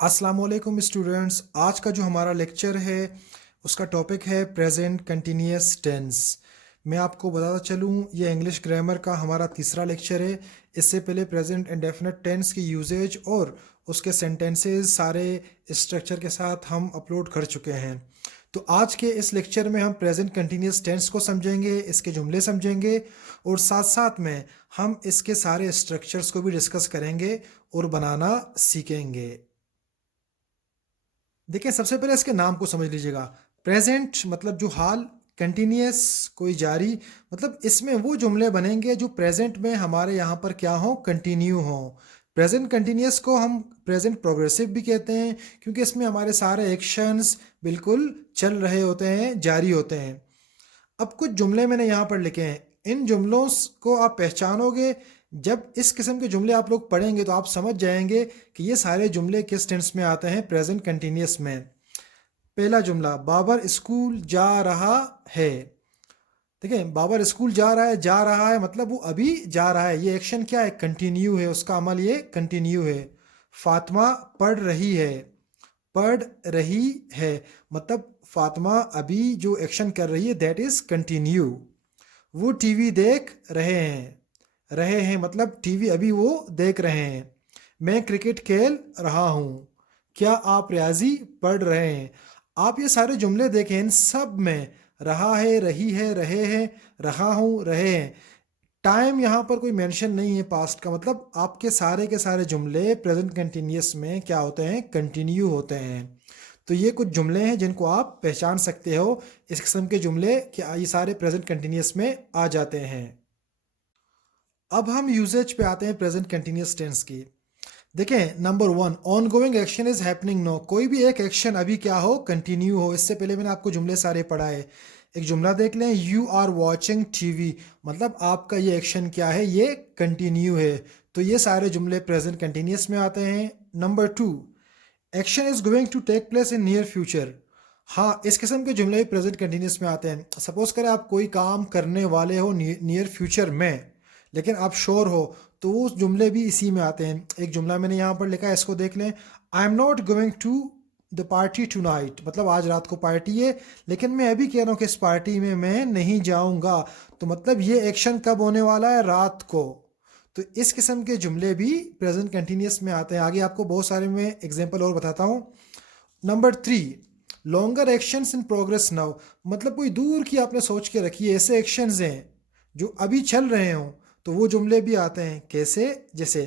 अस्सलाम वालेकुम स्टूडेंट्स। आज का जो हमारा लेक्चर है उसका टॉपिक है प्रेजेंट कंटिन्यूअस टेंस। मैं आपको बताता चलूँ, ये इंग्लिश ग्रामर का हमारा तीसरा लेक्चर है। इससे पहले प्रेजेंट इंडेफिनिट टेंस की यूजेज और उसके सेंटेंसेस सारे स्ट्रक्चर के साथ हम अपलोड कर चुके हैं। तो आज के इस लेक्चर में हम प्रेजेंट कंटिन्यूअस टेंस को समझेंगे, इसके जुमले समझेंगे और साथ साथ में हम इसके सारे स्ट्रक्चर्स को भी डिस्कस करेंगे और बनाना सीखेंगे। देखिए, सबसे पहले इसके नाम को समझ लीजिएगा। प्रेजेंट मतलब जो हाल, कंटिन्यूअस कोई जारी, मतलब इसमें वो जुमले बनेंगे जो प्रेजेंट में हमारे यहाँ पर क्या हो, कंटिन्यू हो। प्रेजेंट कंटिन्यूअस को हम प्रेजेंट प्रोग्रेसिव भी कहते हैं क्योंकि इसमें हमारे सारे एक्शंस बिल्कुल चल रहे होते हैं, जारी होते हैं। अब कुछ जुमले मैंने यहाँ पर लिखे हैं, इन जुमलों को आप पहचानोगे। जब इस किस्म के जुमले आप लोग पढ़ेंगे तो आप समझ जाएंगे कि ये सारे जुमले किस टेंस में आते हैं, प्रेजेंट कंटिन्यूअस में। पहला जुमला, बाबर स्कूल जा रहा है। देखें, बाबर स्कूल जा रहा है मतलब वो अभी जा रहा है। ये एक्शन क्या है, कंटिन्यू है, उसका अमल ये कंटिन्यू है। फातिमा पढ़ रही है, पढ़ रही है मतलब फातिमा अभी जो एक्शन कर रही है दैट इज कंटिन्यू। वो टीवी देख रहे हैं मतलब टीवी अभी वो देख रहे हैं। मैं क्रिकेट खेल रहा हूँ, क्या आप रियाजी पढ़ रहे हैं। आप ये सारे जुमले देखें, इन सब में रहा है, रही है, रहे हैं, रहा हूँ, रहे हैं। टाइम यहाँ पर कोई मेंशन नहीं है पास्ट का, मतलब आपके सारे के सारे जुमले प्रेजेंट कंटिन्यूअस में क्या होते हैं, कंटिन्यू होते हैं। तो ये कुछ जुमले हैं जिनको आप पहचान सकते हो। इस किस्म के जुमले क्या ये सारे प्रेजेंट कंटिन्यूअस में आ जाते हैं। अब हम यूजेज पे आते हैं प्रेजेंट कंटिन्यूअस टेंस की। देखें, number one, on going action is happening now. कोई भी एक एक्शन अभी क्या हो, कंटिन्यू हो। इससे पहले मैंने आपको जुमले सारे पढ़ाए। एक जुमला देख लें, यू आर वॉचिंग टीवी, मतलब आपका ये एक्शन क्या है, ये कंटिन्यू है। तो ये सारे जुमले प्रेजेंट कंटिन्यूअस में आते हैं। Number two, action is going to take place in near future. हाँ, इस किस्म के जुमले प्रेजेंट कंटिन्यूअस में आते हैं। सपोज करें आप कोई काम करने वाले हो नियर फ्यूचर में, लेकिन आप श्योर हो, तो वो जुमले भी इसी में आते हैं। एक जुमला मैंने यहाँ पर लिखा है, इसको देख लें। I am not going to the party tonight, मतलब आज रात को पार्टी है लेकिन मैं अभी कह रहा हूँ कि इस पार्टी में मैं नहीं जाऊँगा। तो मतलब ये एक्शन कब होने वाला है, रात को। तो इस किस्म के जुमले भी प्रेजेंट कंटिन्यूअस में आते हैं। आगे आपको बहुत सारे मैं एग्जांपल और बताता हूँ। Number three, longer actions in progress now, मतलब कोई दूर की आपने सोच के रखी है, ऐसे एक्शंस हैं जो अभी चल रहे हों, तो वो जुमले भी आते हैं। कैसे, जैसे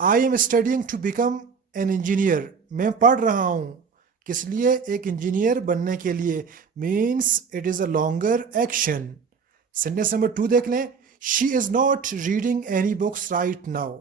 I am studying to become an engineer, मैं पढ़ रहा हूँ किस लिए, एक इंजीनियर बनने के लिए। Means it is a longer action. Sentence number two देख लें, she is not reading any books right now,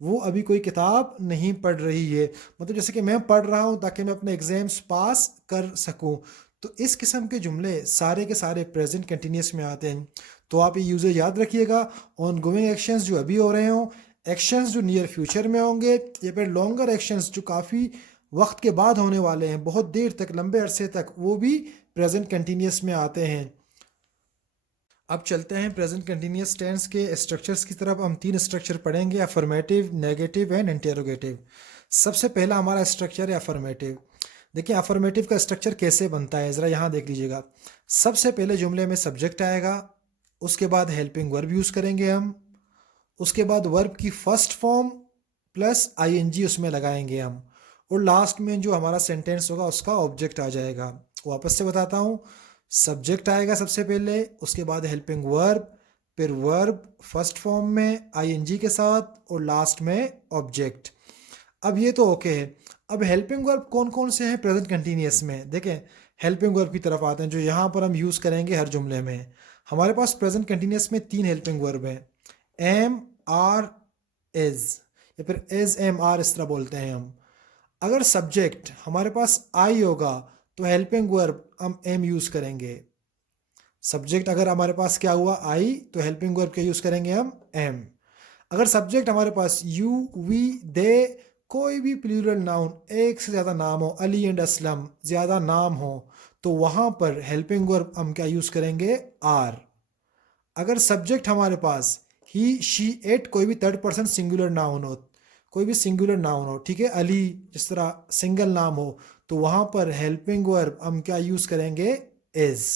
वो अभी कोई किताब नहीं पढ़ रही है, मतलब जैसे कि मैं पढ़ रहा हूँ ताकि मैं अपने एग्जाम्स पास कर सकूँ। तो इस किस्म के जुमले सारे के सारे प्रेजेंट कंटिन्यूअस में आते हैं। तो आप ये यूज़र याद रखिएगा, ऑन गोइंग एक्शंस जो अभी हो रहे हों, एक्शंस जो नियर फ्यूचर में होंगे, या फिर लॉन्गर एक्शंस जो काफ़ी वक्त के बाद होने वाले हैं, बहुत देर तक, लंबे अरसे तक, वो भी प्रेजेंट कंटिन्यूअस में आते हैं। अब चलते हैं प्रेजेंट कंटिन्यूअस टेंस के स्ट्रक्चर्स की तरफ। हम तीन स्ट्रक्चर पढ़ेंगे, अफर्मेटिव, नेगेटिव एंड इंटेरोगेटिव। सबसे पहला हमारा स्ट्रक्चर है अफर्मेटिव। देखिए, अफर्मेटिव का स्ट्रक्चर कैसे बनता है, ज़रा यहाँ देख लीजिएगा। सबसे पहले जुमले में सब्जेक्ट आएगा, उसके बाद हेल्पिंग वर्ब यूज़ करेंगे हम, उसके बाद वर्ब की फर्स्ट फॉर्म प्लस आईएनजी उसमें लगाएंगे हम, और लास्ट में जो हमारा सेंटेंस होगा उसका ऑब्जेक्ट आ जाएगा। वापस से बताता हूँ, सब्जेक्ट आएगा सबसे पहले, उसके बाद हेल्पिंग वर्ब, फिर वर्ब फर्स्ट फॉर्म में आईएनजी के साथ, और लास्ट में ऑब्जेक्ट। अब ये तो ओके है। अब हेल्पिंग वर्ब कौन कौन से हैं प्रेजेंट कंटिन्यूअस में, देखें। हेल्पिंग वर्ब की तरफ आते हैं जो यहाँ पर हम यूज़ करेंगे हर जुमले में। हमारे पास प्रेजेंट कंटिन्यूअस में तीन हेल्पिंग वर्ब हैं, एम, आर, इज, या फिर इज, एम, आर, इस तरह बोलते हैं हम। अगर सब्जेक्ट हमारे पास आई होगा तो हेल्पिंग वर्ब हम एम यूज़ करेंगे। सब्जेक्ट अगर हमारे पास क्या हुआ, आई, तो हेल्पिंग वर्ब क्या यूज़ करेंगे हम, एम। अगर सब्जेक्ट हमारे पास यू, वी, दे, कोई भी प्लूरल नाउन, एक से ज़्यादा नाम हो, अली एंड असलम, ज़्यादा नाम हो, तो वहाँ पर हेल्पिंग वर्ब हम क्या यूज़ करेंगे, आर। अगर सब्जेक्ट हमारे पास ही, शी, इट, कोई भी थर्ड पर्सन सिंगुलर नाउन हो, कोई भी सिंगुलर नाउन हो, ठीक है, अली जिस तरह सिंगल नाम हो, तो वहां पर हेल्पिंग वर्ब हम क्या यूज करेंगे, इज।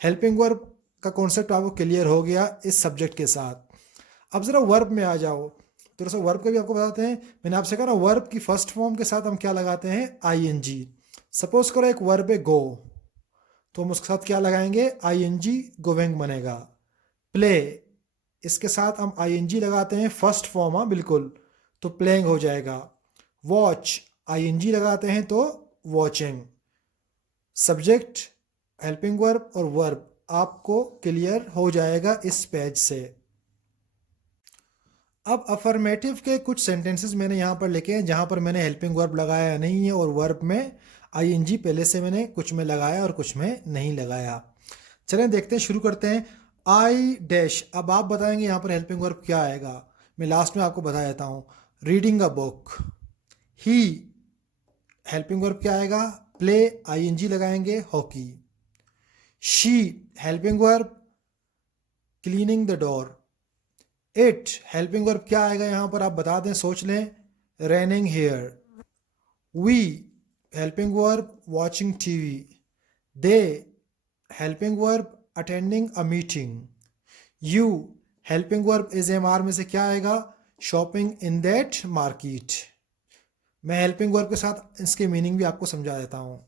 हेल्पिंग वर्ब का कॉन्सेप्ट आपको क्लियर हो गया इस सब्जेक्ट के साथ। अब जरा वर्ब में आ जाओ, थोड़ा सा वर्ब का भी आपको बताते हैं। मैंने आपसे कहा ना, वर्ब की फर्स्ट फॉर्म के साथ हम क्या लगाते हैं, आईएनजी। सपोज करो एक वर्ब है गो, तो हम उसके साथ क्या लगाएंगे, आईएनजी, गोइंग बनेगा। प्ले, इसके साथ हम आईएनजी लगाते हैं, फर्स्ट फॉर्म, हाँ बिल्कुल, तो प्लेइंग हो जाएगा। वॉच, आईएनजी लगाते हैं तो वॉचिंग। सब्जेक्ट, हेल्पिंग वर्ब और वर्ब आपको क्लियर हो जाएगा इस पेज से। अब अफर्मेटिव के कुछ सेंटेंसेस मैंने यहाँ पर लिखे हैं जहाँ पर मैंने हेल्पिंग वर्ब लगाया नहीं है और वर्ब में आईएनजी पहले से मैंने कुछ में लगाया और कुछ में नहीं लगाया। चलें देखते हैं, शुरू करते हैं। आई डैश, अब आप बताएंगे यहाँ पर हेल्पिंग वर्ब क्या आएगा, मैं लास्ट में आपको बता देता हूँ। Reading a book, he helping verb क्या आएगा, प्ले, आईएनजी लगाएंगे, hockey. She helping verb, cleaning the door. It helping verb क्या आएगा यहाँ पर आप बता दें, सोच लें, raining here. We helping verb, watching TV. They helping verb, attending a meeting. You helping verb is am are में से क्या आएगा, शॉपिंग इन दैट मार्केट। मैं हेल्पिंग वर्ब के साथ इसके मीनिंग भी आपको समझा देता हूँ,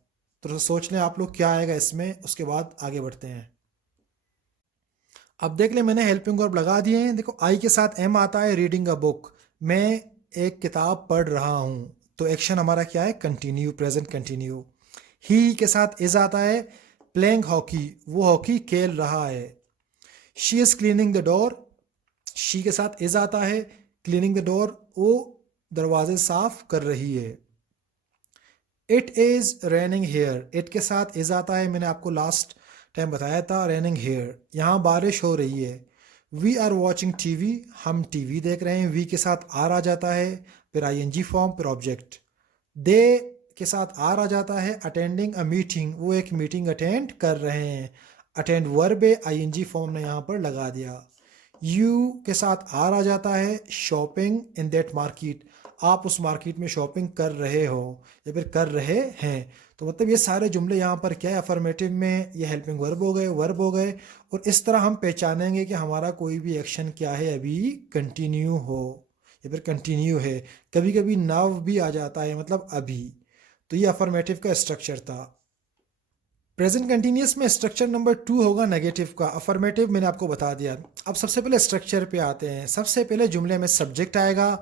तो सोच लें आप लोग क्या आएगा इसमें, उसके बाद आगे बढ़ते हैं। अब देख ले, मैंने हेल्पिंग वर्ब लगा दिए हैं। देखो आई के साथ एम आता है, रीडिंग अ बुक, मैं एक किताब पढ़ रहा हूँ, तो एक्शन हमारा क्या है, कंटिन्यू, प्रेजेंट कंटिन्यू। ही के साथ इज आता है, प्लेइंग हॉकी, वो हॉकी खेल रहा है। She is cleaning the door, she के साथ इज आता है, क्लीनिंग द डोर, वो दरवाजे साफ कर रही है। It is raining here, it के साथ इज आता है, मैंने आपको लास्ट टाइम बताया था, रेनिंग हेयर, यहाँ बारिश हो रही है। वी आर वॉचिंग टीवी, हम टीवी देख रहे हैं, वी के साथ आर आ जाता है, फिर आईएनजी फॉर्म, फिर ऑब्जेक्ट। दे के साथ आर आ जाता है, अटेंडिंग अ मीटिंग, वो एक मीटिंग अटेंड कर रहे हैं। अटेंड वर्ब है, आईएनजी फॉर्म ने यहाँ पर लगा दिया। यू के साथ आर आ जाता है, शॉपिंग इन दैट मार्केट, आप उस मार्केट में शॉपिंग कर रहे हो या फिर कर रहे हैं। तो मतलब ये सारे जुमले यहाँ पर क्या है, अफर्मेटिव में ये हेल्पिंग वर्ब हो गए, वर्ब हो गए। और इस तरह हम पहचानेंगे कि हमारा कोई भी एक्शन क्या है, अभी कंटिन्यू हो या फिर कंटिन्यू है। कभी कभी नाव भी आ जाता है, मतलब अभी। तो ये अफर्मेटिव का स्ट्रक्चर था। प्रेजेंट कंटिन्यूस में स्ट्रक्चर नंबर 2 होगा नेगेटिव का। अफर्मेटिव मैंने आपको बता दिया। अब सबसे पहले स्ट्रक्चर पे आते हैं। सबसे पहले जुमले में सब्जेक्ट आएगा,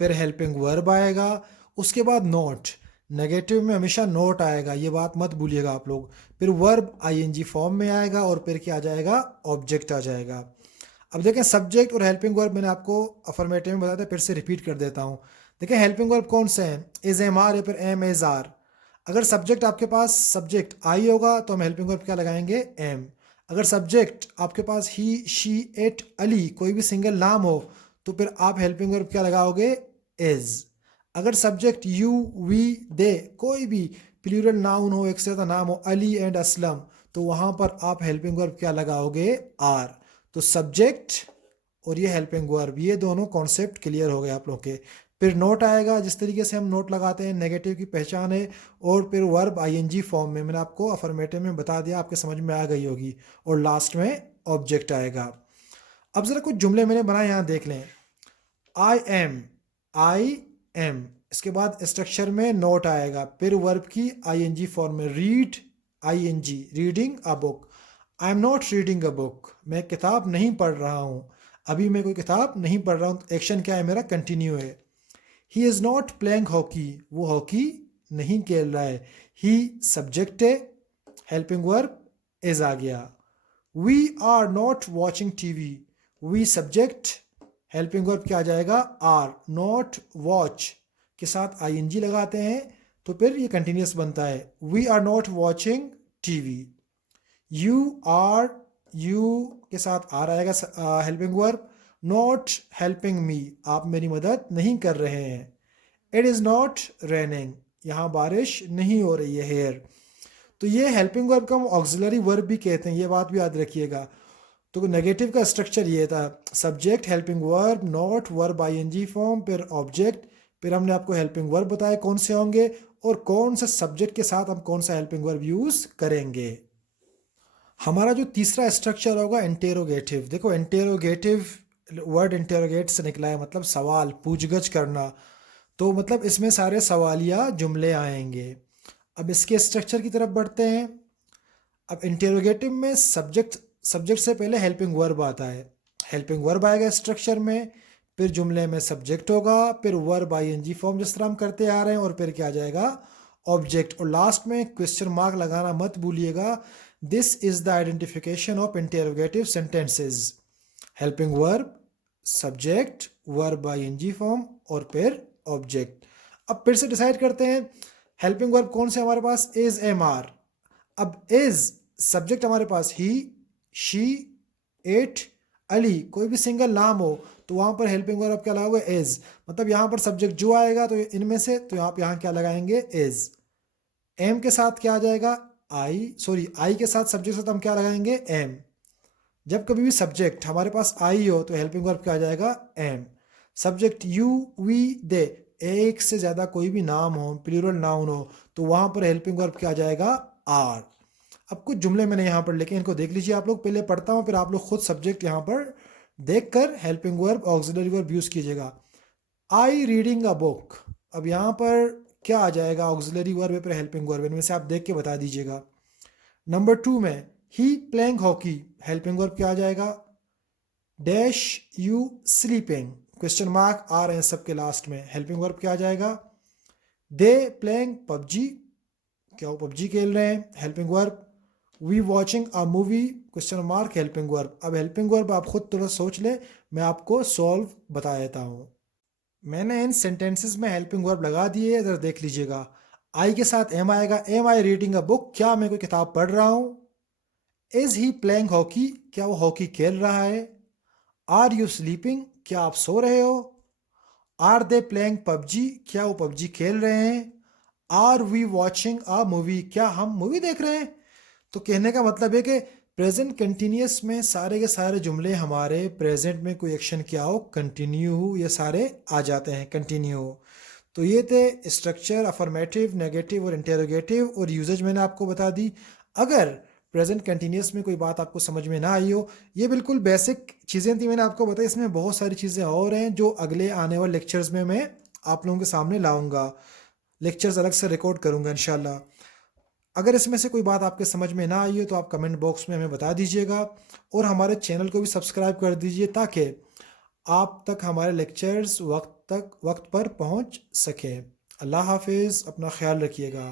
फिर हेल्पिंग वर्ब आएगा, उसके बाद नोट। नेगेटिव में हमेशा नोट आएगा, ये बात मत भूलिएगा आप लोग। फिर वर्ब आईएनजी फॉर्म में आएगा और फिर क्या आ जाएगा, ऑब्जेक्ट आ जाएगा। अब देखें सब्जेक्ट और हेल्पिंग वर्ब मैंने आपको अफर्मेटिव में बताया था, फिर से रिपीट कर देता हूँ। देखें हेल्पिंग वर्ब कौन से हैं, इज एम आर या फिर एम एज आर। अगर सब्जेक्ट आपके पास सब्जेक्ट आई होगा तो हम हेल्पिंग वर्ब क्या लगाएंगे, एम। अगर सब्जेक्ट आपके पास ही, शी, इट, अली, कोई भी सिंगल नाम हो, तो फिर आप हेल्पिंग वर्ब क्या लगाओगे, इज। अगर सब्जेक्ट यू, वी, दे, कोई भी प्लूरल नाउन हो, एक से ज़्यादा नाम हो, अली एंड असलम, तो वहाँ पर आप हेल्पिंग वर्ब क्या लगाओगे, आर। तो सब्जेक्ट और ये हेल्पिंग वर्ब, ये दोनों कॉन्सेप्ट क्लियर हो गए आप लोग के। फिर नोट आएगा, जिस तरीके से हम नोट लगाते हैं, नेगेटिव की पहचान है। और फिर वर्ब आईएनजी फॉर्म में, मैंने आपको अफर्मेटिव में बता दिया, आपके समझ में आ गई होगी। और लास्ट में ऑब्जेक्ट आएगा। अब ज़रा कुछ जुमले मैंने बनाए, यहाँ देख लें। आई एम, आई एम, इसके बाद स्ट्रक्चर में नोट आएगा, फिर वर्ब की आईएनजी फॉर्म में। Read, ING, reading a book. I am not reading a book, मैं किताब नहीं पढ़ रहा हूँ, अभी मैं कोई किताब नहीं पढ़ रहा हूँ। एक्शन क्या है मेरा, कंटिन्यू है। He is not playing hockey, वो हॉकी नहीं खेल रहा है। ही सब्जेक्ट है, हेल्पिंग वर्ब इज आ गया। We are not watching TV, we subject, helping verb क्या आ जाएगा, आर। नॉट वॉच के साथ आईएनजी लगाते हैं तो फिर ये कंटिन्यूस बनता है। We are not watching TV. You are, you के साथ आर आएगा helping verb. Not helping me, आप मेरी मदद नहीं कर रहे हैं। इट इज़ नॉट रेनिंग, यहाँ बारिश नहीं हो रही है, हेयर। तो ये हेल्पिंग वर्ब का हम ऑक्सिलरी वर्ब भी कहते हैं, ये बात भी याद रखिएगा। तो नेगेटिव का स्ट्रक्चर ये था, subject, helping verb, not, verb ING form, फिर ऑब्जेक्ट, फिर हमने आपको हेल्पिंग वर्ब बताए कौन से होंगे और कौन से सब्जेक्ट के साथ हम कौन सा हेल्पिंग वर्ब यूज़ करेंगे। हमारा जो तीसरा स्ट्रक्चर होगा इंटेरोगेटिव। देखो इंटेरोगेटिव वर्ड इंटेरोगेट से निकला है, मतलब सवाल, पूछगछ करना। तो मतलब इसमें सारे सवालिया जुमले आएंगे। अब इसके स्ट्रक्चर की तरफ बढ़ते हैं। अब इंटेरोगेटिव में सब्जेक्ट सब्जेक्ट से पहले हेल्पिंग वर्ब आता है, हेल्पिंग वर्ब आएगा स्ट्रक्चर में, फिर जुमले में सब्जेक्ट होगा, फिर वर्ब आईएनजी फॉर्म जिस तरह हम करते आ रहे हैं, और फिर क्या आ जाएगा, ऑब्जेक्ट, और लास्ट में क्वेश्चन मार्क लगाना मत भूलिएगा। This is the identification of interrogative sentences, helping verb, subject, verb ING form और फिर ऑब्जेक्ट। अब फिर से डिसाइड करते हैं हेल्पिंग वर्ब कौन से हमारे पास, इज, एम, आर। अब इज सब्जेक्ट हमारे पास ही, शी, इट, अली, कोई भी सिंगल नाम हो तो वहां पर हेल्पिंग वर्ब क्या लगा हुआ है, इज। मतलब यहाँ पर सब्जेक्ट जो आएगा तो इनमें से, तो यहाँ क्या लगाएंगे, इज। एम के साथ क्या आ जाएगा, आई के साथ सब्जेक्ट के साथ हम क्या लगाएंगे, एम। जब कभी भी सब्जेक्ट हमारे पास आई हो तो हेल्पिंग वर्ब क्या आ जाएगा, एम। सब्जेक्ट यू, वी, दे, एक से ज़्यादा कोई भी नाम हो, प्लूरल नाउन हो, तो वहाँ पर हेल्पिंग वर्ब क्या आ जाएगा, आर। अब कुछ जुमले मैंने यहाँ पर लिखे, इनको देख लीजिए आप लोग, पहले पढ़ता हूँ फिर आप लोग खुद सब्जेक्ट यहाँ पर देखकर helping verb, auxiliary verb use कीजिएगा। आई रीडिंग अ बुक, अब यहाँ पर क्या आ जाएगा, ऑक्सिलरी वर्ब पर हेल्पिंग वर्ब, इनमें से आप देख के बता दीजिएगा। नंबर 2 में ही प्लेइंग हॉकी, हेल्पिंग वर्ब क्या आ जाएगा, dash you sleeping, question mark आ रहे हैं सबके लास्ट में, हेल्पिंग वर्ब क्या आ जाएगा, दे प्लेइंग पबजी, क्या वो पबजी खेल रहे हैं, helping verb, we watching a movie, question mark, helping verb. अब हेल्पिंग वर्ब आप खुद थोड़ा सोच ले, मैं आपको सॉल्व बता देता हूँ। मैंने इन सेंटेंसेस में हेल्पिंग वर्ब लगा दिए, इधर देख लीजिएगा। आई के साथ एम आएगा, am I reading a book, क्या मैं कोई किताब पढ़ रहा हूँ। इज ही प्लेइंग हॉकी, क्या वो हॉकी खेल रहा है। आर यू स्लीपिंग, क्या आप सो रहे हो। आर दे प्लेइंग पबजी, क्या वो पबजी खेल रहे हैं। Are we watching a movie, क्या हम मूवी देख रहे हैं। तो कहने का मतलब है कि प्रेजेंट कंटिन्यूस में सारे के सारे जुमले हमारे प्रेजेंट में कोई एक्शन क्या हो, कंटिन्यू हो, ये सारे आ जाते हैं, कंटिन्यू हो। तो ये थे स्ट्रक्चर, अफर्मेटिव, नेगेटिव और इंटेरोगेटिव, और यूजेज मैंने आपको बता दी। अगर प्रेजेंट कंटिन्यूस में कोई बात आपको समझ में ना आई हो, ये बिल्कुल बेसिक चीज़ें थी मैंने आपको बताई, इसमें बहुत सारी चीज़ें और हैं जो अगले आने वाले लेक्चर्स में मैं आप लोगों के सामने लाऊंगा, लेक्चर्स अलग से रिकॉर्ड करूंगा इंशाल्लाह। अगर इसमें से कोई बात आपके समझ में ना आई हो तो आप कमेंट बॉक्स में हमें बता दीजिएगा, और हमारे चैनल को भी सब्सक्राइब कर दीजिए ताकि आप तक हमारे लेक्चर्स वक्त पर पहुंच सकें। अल्लाह हाफिज़, अपना ख्याल रखिएगा।